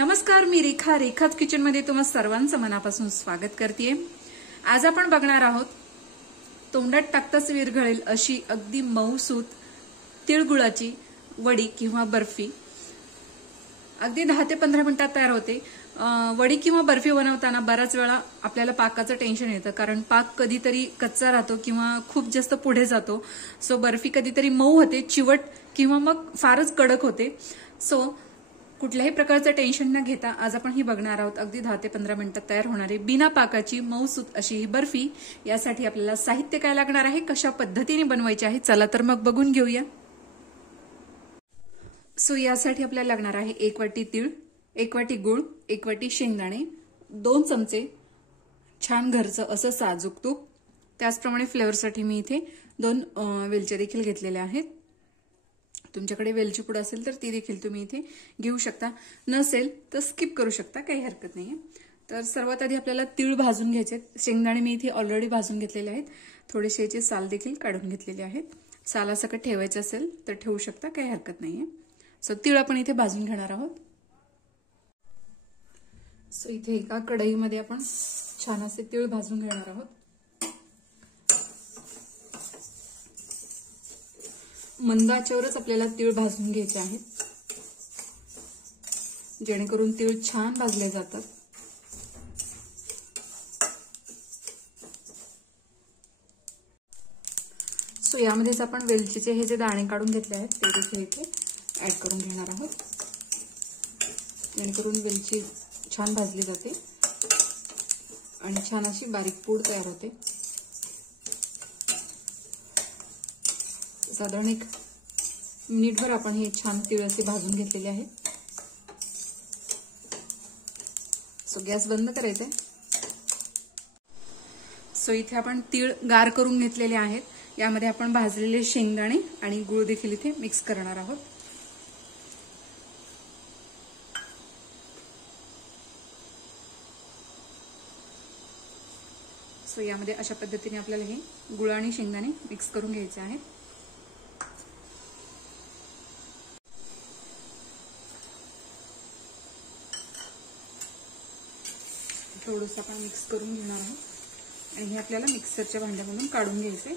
नमस्कार, मी रेखा रेखाच किचन मध्ये तुम्हा सर्वांचं मनापासून स्वागत करतेय। आज आपण बघणार आहोत तोंडात टाकताच विरघळेल अशी अगदी मऊसूत तिळगुळाची वडी किंवा बर्फी। अगदी 10 ते 15 मिनिटात तयार होते। वडी किंवा बर्फी बनवताना बराच वेळा आपल्याला पाकाचं टेन्शन येतं, कारण पाक कधीतरी कच्चा राहतो किंवा खूप जास्त पुढे जातो। सो बर्फी कधीतरी मऊ होते, चिवट किंवा मग फारच कडक होते। सो कुठल्याही प्रकारचं टेन्शन न घेता आज आपण ही बघणार आहोत अगदी 10 ते 15 मिनिटात तयार होणारी बिना पाकाची मऊसूत अशी ही बर्फी। यासाठी आपल्याला साहित्य काय लागणार आहे, कशा पद्धतीने बनवायचे आहे, चला तर मग बघून घेऊया। सो यासाठी आपल्याला लागणार आहे 1 वाटी तीळ, 1 वाटी गूळ, 1 वाटी शेंगदाणे, 2 चमचे छान घरचं असं साजूक तूप। त्याचप्रमाणे फ्लेवरसाठी मी इथे 2 वेलच्या देखील घेतलेल्या आहेत। तुमच्याकडे वेलची पूड असेल तर ती देखील तुम्ही इथे घेऊ शकता, नसेल तर स्किप करू शकता, काही हरकत नाहीये। तर सर्वात आधी आपल्याला तीळ भाजून घ्यायचे। शेंगदाणे मी इथे ऑलरेडी भाजून घेतलेले आहेत, थोडेसे याचे साल देखील काढून घेतलेले आहेत। सालासकट ठेवायचे असेल तर ठेवू शकता, काही हरकत नाहीये। सो तीळ आपण इथे भाजून घेणार आहोत। सो इथे एका कढईमध्ये आपण छान असे तीळ भाजून घेणार आहोत। मंद आचेवरच आपल्याला तीळ भाजून घ्यायचे आहेत, जेणेकरून तीळ छान भाजले जातात। सो यामध्येच आपण वेलचीचे हे जे दाणे काढून घेतले आहेत ते देखील इथे ऍड करून घेणार आहोत, जेणेकरून वेलची छान भाजली जाते आणि छान अशी बारीक पूड तयार होते। साधारण 1 मिनिटभर आपण हे छान तीळ असे भाजून घेतलेले आहेत। सो गॅस बंद करायचा आहे। सो इथे आपण तीळ गार करून घेतलेले आहेत। यामध्ये आपण भाजलेले शेंगदाणे आणि गूळ देखील इथे मिक्स करणार आहोत। सो यामध्ये अशा पद्धतीने आपल्याला हे गूळ आणि शेंगदाणे मिक्स करून घ्यायचे आहेत। थोडंसं आपण मिक्स करून घेणार आहोत आणि हे आपल्याला मिक्सरच्या भांड्यामधून काढून घ्यायचे।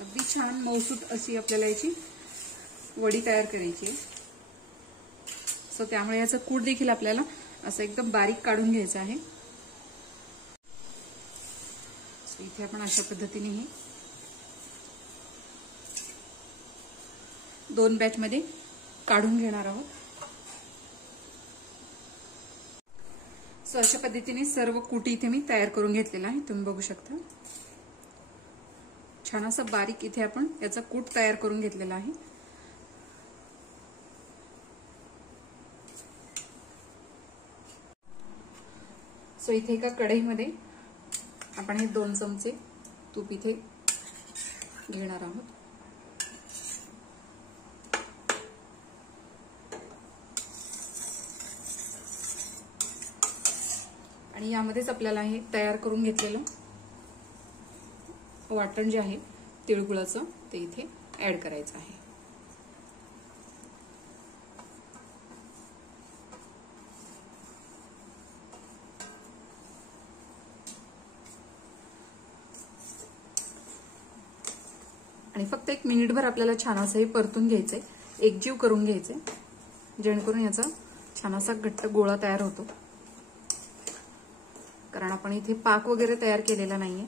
अगदी छान मऊसूत अशी आपल्याला याची वडी तयार करायची आहे। सो त्यामुळे याचं कूट देखील आपल्याला असं एकदम बारीक काढून घ्यायचं आहे। सो इथे आपण अशा पद्धतीने हे 2 बॅच मध्ये काढून घेणार आहोत। सो अशा पद्धतीने सर्व कूट इथे मी तयार करून घेतलेला आहे, तुम्ही बघू शकता। छान असं बारीक इथे आपण याचा कूट तयार करून घेतलेला आहे। सो इथे एका कढईमध्ये आपण हे 2 चमचे तूप इथे घेणार आहोत आणि यामध्येच आपल्याला हे तयार करून घेतलेलं वाटण जे आहे तिळगुळाचं ते इथे ऍड करायचं आहे। आणि फक्त 1 मिनिटभर आपल्याला छान असं हे परतून घ्यायचंय, एकजीव करून घ्यायचंय, जेणेकरून याचा छान असा घट्ट गोळा तयार होतो। कारण आपण इथे पाक वगैरे तयार केलेला नाहीये।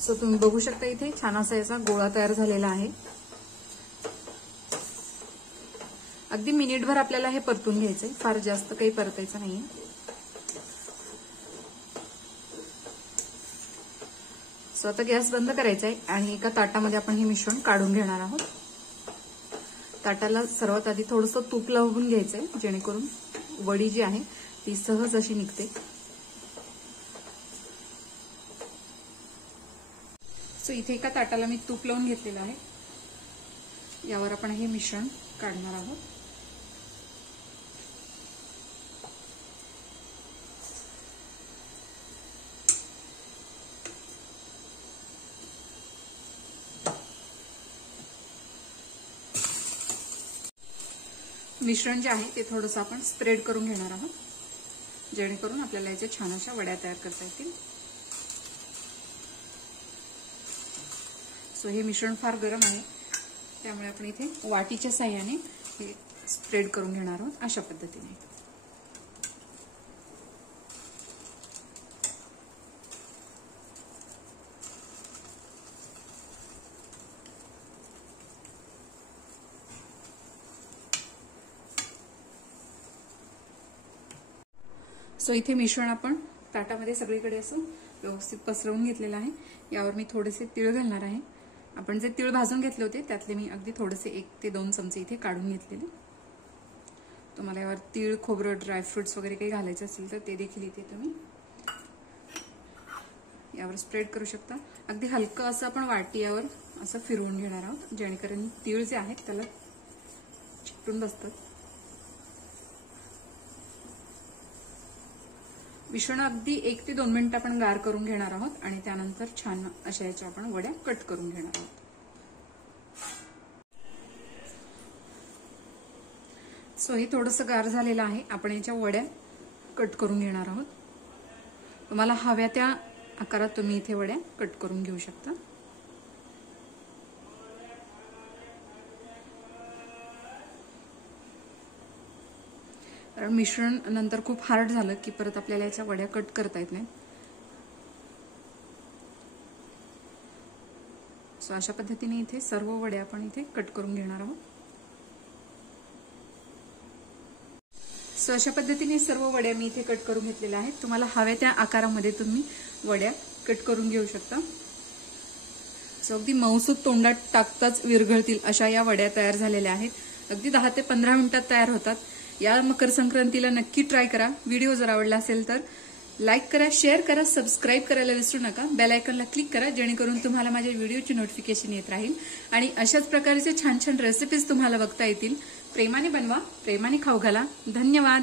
सो तुम्ही बघू शकता इथे छान असा याचा गोळा तयार झालेला आहे। अगदी मिनिटभर आपल्याला हे परतून घ्यायचंय, फार जास्त काही परतायचं नाहीये। सो आता गॅस बंद करायचा आहे आणि एका ताटामध्ये आपण हे मिश्रण काढून घेणार आहोत। ताटाला सर्वात आधी थोडंसं तूप लावून घ्यायचंय, जेणेकरून वडी जी आहे ती सहज अशी निघते। सो इथे एका ताटाला मी तूप लावून घेतलेलं आहे, यावर आपण हे मिश्रण काढणार आहोत। मिश्रण जे आहे ते थोडंसं आपण स्प्रेड करून घेणार आहोत, जेणेकरून आपल्याला याच्या छान अशा वड्या तयार करता येतील. सो हे मिश्रण फार गरम आहे, त्यामुळे आपण इथे वाटीच्या साहाय्याने हे स्प्रेड करून घेणार आहोत अशा पद्धतीने. सो इथे मिश्रण आपण ताटामध्ये सगळीकडे असं व्यवस्थित पसरवून घेतलेलं आहे. यावर मी थोडेसे तीळ घालणार आहे. आपण जे तीळ भाजून घेतले होते त्यातले मी अगदी थोडेसे 1 ते 2 चमचे इथे काढून घेतलेले. तुम्हाला यावर तीळ, खोबरं, ड्रायफ्रुट्स वगैरे काही घालायचे असेल तर ते देखील इथे तुम्ही यावर स्प्रेड करू शकता. अगदी हलकं असं आपण वाटी यावर असं फिरवून घेणार आहोत, जेणेकरून तीळ जे आहेत त्याला चिकटून बसतात. मिश्रण अगदी 1 ते 2 मिनिटं आपण गार करून घेणार आहोत आणि त्यानंतर छान अशा याच्या आपण वड्या कट करून घेणार आहोत. सो हे थोडंसं गार झालेलं आहे. आपण याच्या वड्या कट करून घेणार आहोत. तुम्हाला हव्या त्या आकारात तुम्ही इथे वड्या कट करून घेऊ शकता. कारण मिश्रण नंतर खूप हार्ड झालं की परत आपल्याला याच्या वड्या कट करता येत नाही. सो अशा पद्धतीने इथे सर्व वड्या आपण इथे कट करून घेणार आहोत. सो अशा पद्धतीने सर्व वड्या मी इथे कट करून घेतलेल्या आहेत. तुम्हाला हव्या त्या आकारामध्ये तुम्ही वड्या कट करून घेऊ शकता. सो अगदी मऊसूत तोंडात टाकताच विरघळतील अशा या वड्या तयार झालेल्या आहेत. अगदी 10 ते 15 मिनिटात तयार होतात. या मकर संक्रांतीला नक्की ट्राय करा. व्हिडिओ जर आवडला असेल तर लाईक करा, शेअर करा, सबस्क्राईब करायला विसरू नका. बेल आयकॉनला क्लिक करा, जेणेकरून तुम्हाला माझ्या व्हिडिओची नोटिफिकेशन येत राहील आणि अशाच प्रकारचे छान छान रेसिपीज तुम्हाला बघता येतील. प्रेमाने बनवा, प्रेमाने खाऊ घाला. धन्यवाद.